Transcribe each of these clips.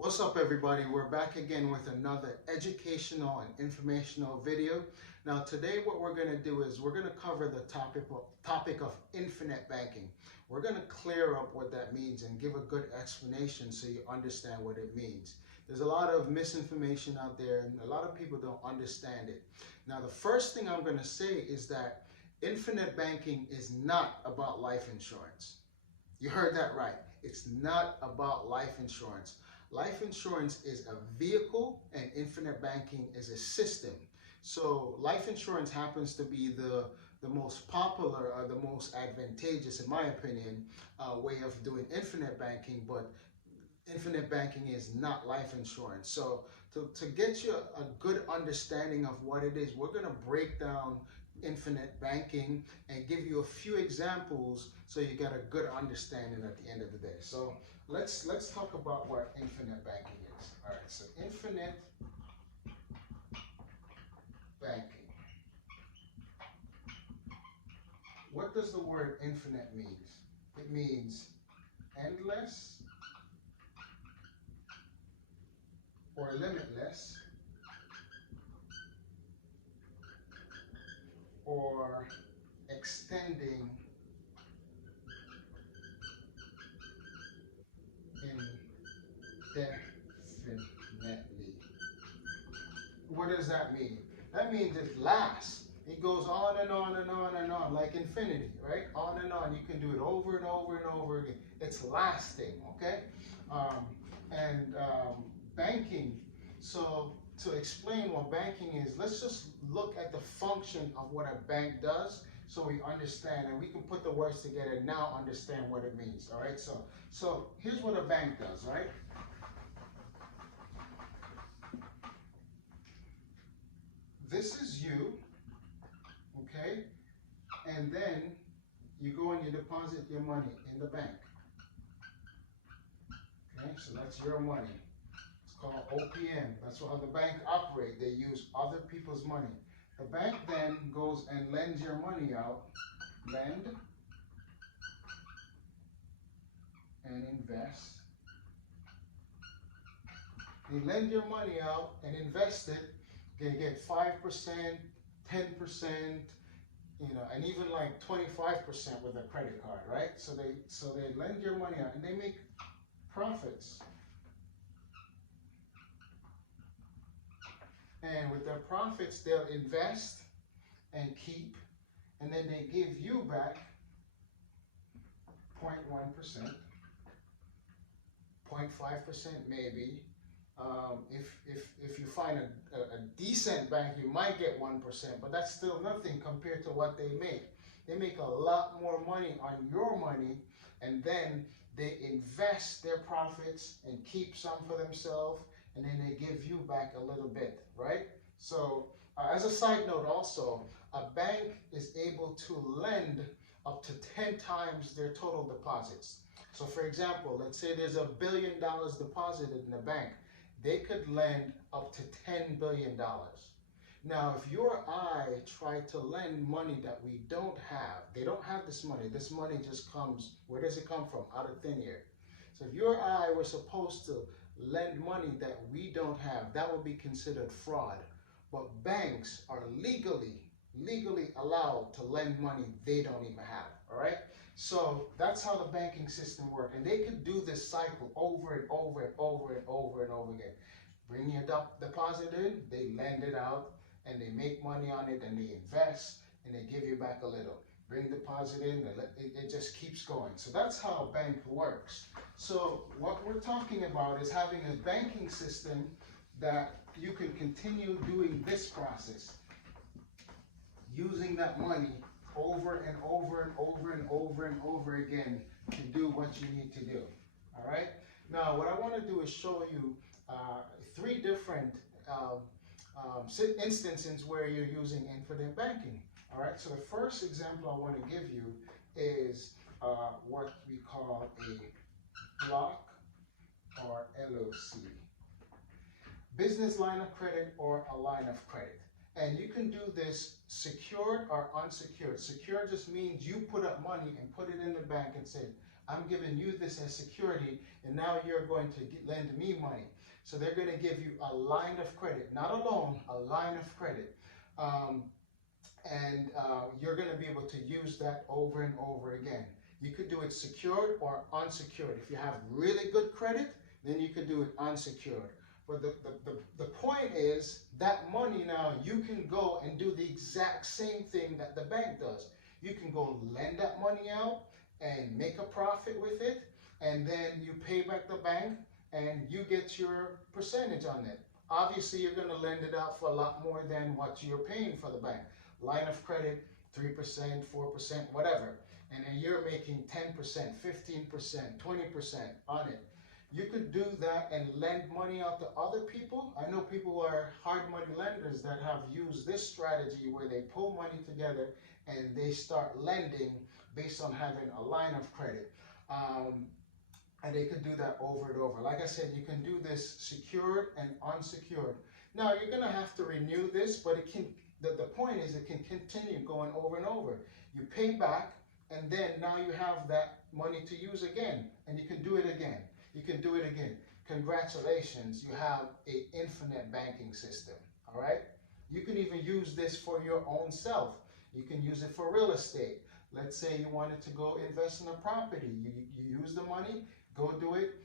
What's up, everybody? We're back again with another educational and informational video. Now today what we're going to do is we're going to cover the topic of infinite banking. We're going to clear up what that means and give a good explanation so you understand what it means. There's a lot of misinformation out there and a lot of people don't understand it. Now the first thing I'm going to say is that infinite banking is not about life insurance. You heard that right. It's not about life insurance. Life insurance is a vehicle and infinite banking is a system. So life insurance happens to be the most popular or the most advantageous, in my opinion, way of doing infinite banking, but infinite banking is not life insurance. So to get you a good understanding of what it is, we're going to break down infinite banking and give you a few examples so you get a good understanding at the end of the day. So let's talk about what infinite banking is. All right, so infinite banking. What does the word infinite mean? It means endless or limitless or extending indefinitely. What does that mean? That means it lasts. It goes on and on and on and on, like infinity, right? On and on. You can do it over and over and over again. It's lasting, okay? Banking. So to explain what banking is, let's just look at the function of what a bank does so we understand, and we can put the words together and now understand what it means, all right? So here's what a bank does, right? This is you, okay? And then you go and you deposit your money in the bank. Okay, so that's your money. It's called OPM. That's how the bank operate. They use other people's money. The bank then goes and lends your money out, lend and invest. They lend your money out and invest it. They get 5%, 10%, and even like 25% with a credit card, right? So they lend your money out and they make profits. And with their profits, they'll invest and keep, and then they give you back 0.1%, 0.5% maybe. If you find a decent bank, you might get 1%, but that's still nothing compared to what they make. They make a lot more money on your money, and then they invest their profits and keep some for themselves, and then they give you back a little bit, right? So as a side note also, a bank is able to lend up to 10 times their total deposits. So for example, let's say there's $1 billion deposited in the bank. They could lend up to $10 billion. Now, if you or I try to lend money that we don't have, they don't have this money. This money just comes, where does it come from? Out of thin air. So if you or I were supposed to lend money that we don't have, that would be considered fraud. But banks are legally allowed to lend money they don't even have, all right? So that's how the banking system works. And they could do this cycle over and over and over and over and over again. Bring your deposit in, they lend it out, and they make money on it, and they invest, and they give you back a little. Bring deposit in, it just keeps going. So that's how a bank works. So what we're talking about is having a banking system that you can continue doing this process, using that money over and over and over and over and over again to do what you need to do. All right. Now, what I want to do is show you 3 different instances where you're using infinite banking. All right. So the first example I want to give you is what we call a block or LOC, business line of credit or a line of credit. And you can do this secured or unsecured. Secured just means you put up money and put it in the bank and say, I'm giving you this as security, and now you're going to lend me money. So they're going to give you a line of credit, not a loan, a line of credit. Um, and you're going to be able to use that over and over again. You could do it secured or unsecured. If you have really good credit, then you could do it unsecured. But the point is that money now, you can go and do the exact same thing that the bank does. You can go lend that money out and make a profit with it, and then you pay back the bank and you get your percentage on it. Obviously, you're going to lend it out for a lot more than what you're paying for the bank. Line of credit, 3%, 4%, whatever. And then you're making 10%, 15%, 20% on it. You could do that and lend money out to other people. I know people who are hard money lenders that have used this strategy where they pull money together and they start lending based on having a line of credit. And they could do that over and over. Like I said, you can do this secured and unsecured. Now, you're going to have to renew this, but it can. The point is it can continue going over and over. You pay back, and then now you have that money to use again, and you can do it again. You can do it again. Congratulations, you have an infinite banking system, all right? You can even use this for your own self. You can use it for real estate. Let's say you wanted to go invest in a property. You use the money, go do it.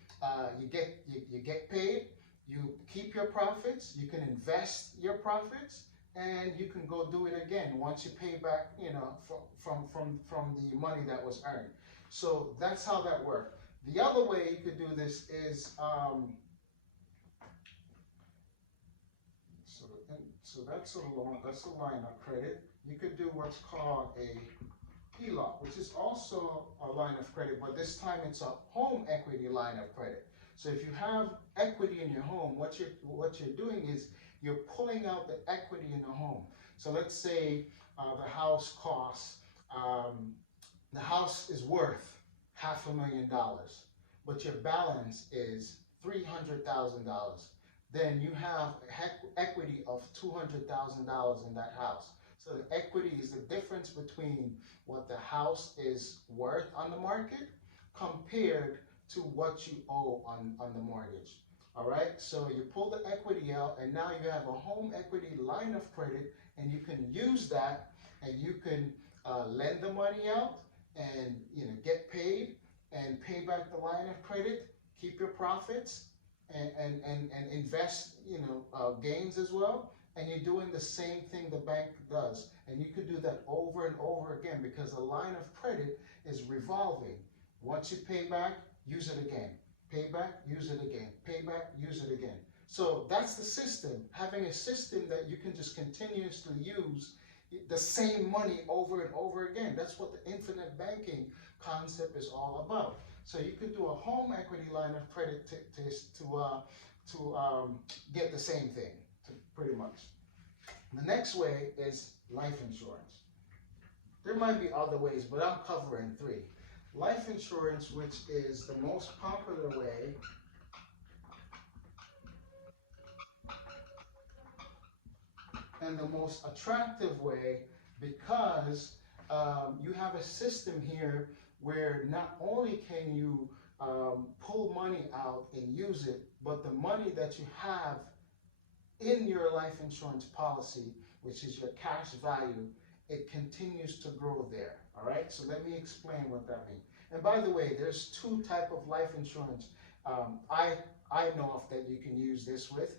You get paid. You keep your profits. You can invest your profits, and you can go do it again once you pay back, from the money that was earned. So that's how that works. The other way you could do this is, so that's a loan, that's a line of credit. You could do what's called a HELOC, which is also a line of credit, but this time it's a home equity line of credit. So if you have equity in your home, what you're doing is you're pulling out the equity in the home. So let's say the house costs, the house is worth $500,000, but your balance is $300,000. Then you have equity of $200,000 in that house. So the equity is the difference between what the house is worth on the market compared to what you owe on the mortgage. All right, so you pull the equity out, and now you have a home equity line of credit, and you can use that, and you can lend the money out, and get paid, and pay back the line of credit, keep your profits, and invest gains as well. And you're doing the same thing the bank does, and you could do that over and over again because the line of credit is revolving. Once you pay back, use it again. Pay back, use it again. Pay back, use it again. So that's the system. Having a system that you can just continuously use the same money over and over again. That's what the infinite banking concept is all about. So you could do a home equity line of credit to get the same thing, pretty much. The next way is life insurance. There might be other ways, but I'm covering three. Life insurance, which is the most popular way and the most attractive way, because you have a system here where not only can you pull money out and use it, but the money that you have in your life insurance policy, which is your cash value, it continues to grow there. All right, so let me explain what that means. And by the way, there's two types of life insurance I know of that you can use this with.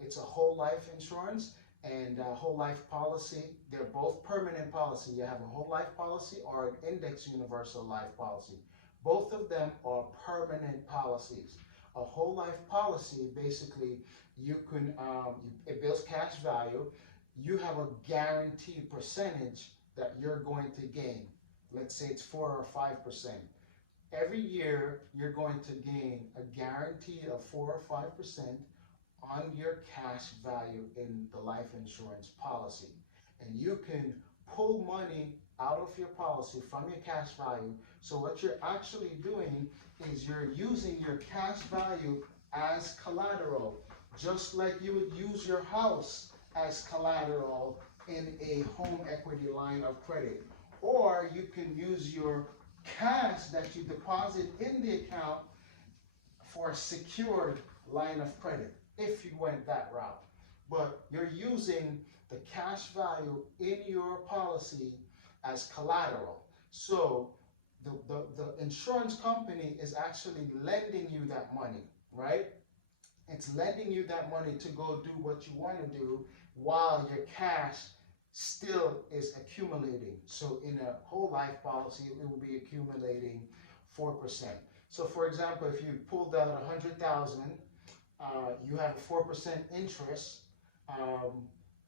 It's a whole life insurance and a whole life policy. They're both permanent policy. You have a whole life policy or an index universal life policy. Both of them are permanent policies. A whole life policy, basically, you can it builds cash value. You have a guaranteed percentage that you're going to gain. Let's say it's 4 or 5%. Every year, you're going to gain a guarantee of 4 or 5% on your cash value in the life insurance policy. And you can pull money out of your policy from your cash value. So what you're actually doing is you're using your cash value as collateral, just like you would use your house as collateral in a home equity line of credit. Or you can use your cash that you deposit in the account for a secured line of credit if you went that route. But you're using the cash value in your policy as collateral. So the insurance company is actually lending you that money, right? It's lending you that money to go do what you want to do while your cash still is accumulating. So in a whole life policy, it will be accumulating 4%. So for example, if you pulled out 100,000, you have 4% interest,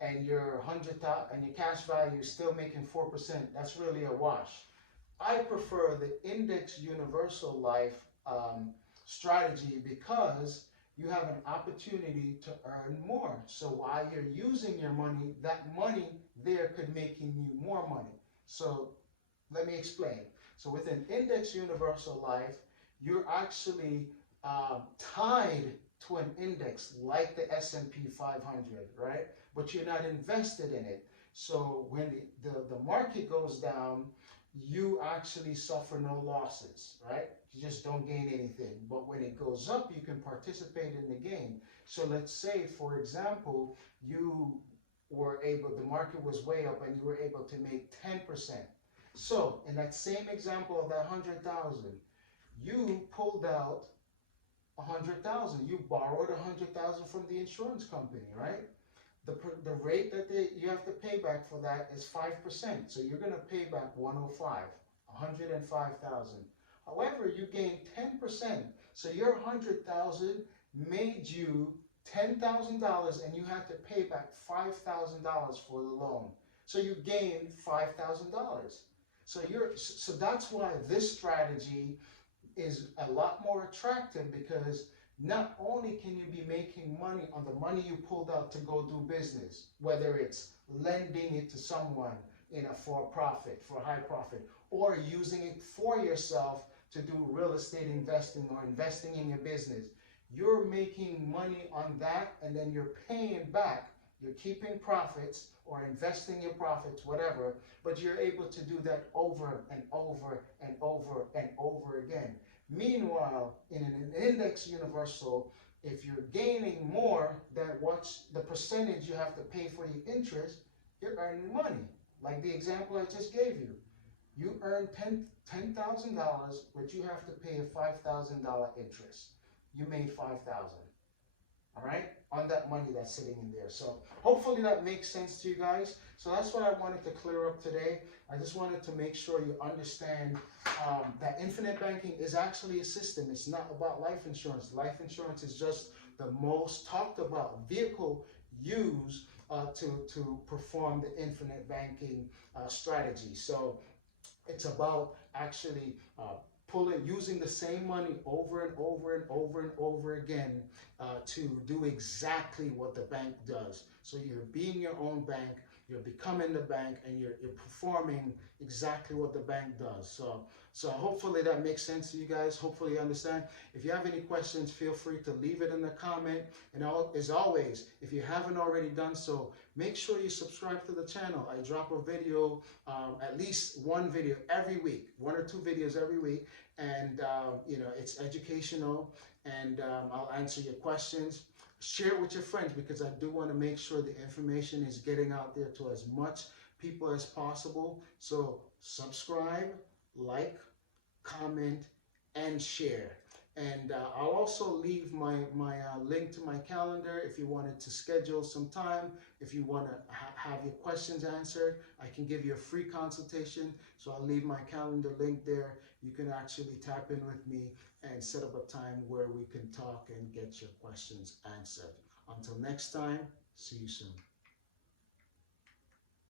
and your 100,000 and your cash value is still making 4%. That's really a wash. I prefer the index universal life strategy because you have an opportunity to earn more. So while you're using your money, that money there could making you more money. So let me explain. So with an index universal life, you're actually tied to an index like the S&P 500, right? But you're not invested in it. So when the market goes down, you actually suffer no losses, right? You just don't gain anything. But when it goes up, you can participate in the gain. So let's say, for example, you were able, the market was way up and you were able to make 10%. So in that same example of that 100,000, you pulled out 100,000. You borrowed 100,000 from the insurance company, right? The rate that you have to pay back for that is 5%. So you're going to pay back 105, 105,000. However, you gained 10%. So your 100,000 made you $10,000 and you had to pay back $5,000 for the loan. So you gained $5,000. So that's why this strategy is a lot more attractive, because not only can you be making money on the money you pulled out to go do business, whether it's lending it to someone for a profit, for a high profit, or using it for yourself to do real estate investing or investing in your business. You're making money on that, and then you're paying back. You're keeping profits or investing your profits, whatever, but you're able to do that over and over and over and over again. Meanwhile, in an index universal, if you're gaining more than what's the percentage you have to pay for your interest, you're earning money. Like the example I just gave you. You earn $10,000, but you have to pay a $5,000 interest. You made $5,000. All right, on that money that's sitting in there. So hopefully that makes sense to you guys. So that's what I wanted to clear up today. I just wanted to make sure you understand that infinite banking is actually a system. It's not about life insurance. Life insurance is just the most talked about vehicle used to perform the infinite banking strategy. So it's about actually using the same money over and over and over and over again to do exactly what the bank does. So you're being your own bank, you're becoming the bank, and you're performing exactly what the bank does. So hopefully that makes sense to you guys. Hopefully you understand. If you have any questions, feel free to leave it in the comment. And as always, if you haven't already done so, make sure you subscribe to the channel. I drop a video, at least one video every week, 1 or 2 videos every week. And it's educational, and I'll answer your questions. Share it with your friends, because I do want to make sure the information is getting out there to as much people as possible. So subscribe, like, comment, and share. And I'll also leave my link to my calendar if you wanted to schedule some time. If you want to have your questions answered, I can give you a free consultation. So I'll leave my calendar link there. You can actually tap in with me and set up a time where we can talk and get your questions answered. Until next time, see you soon.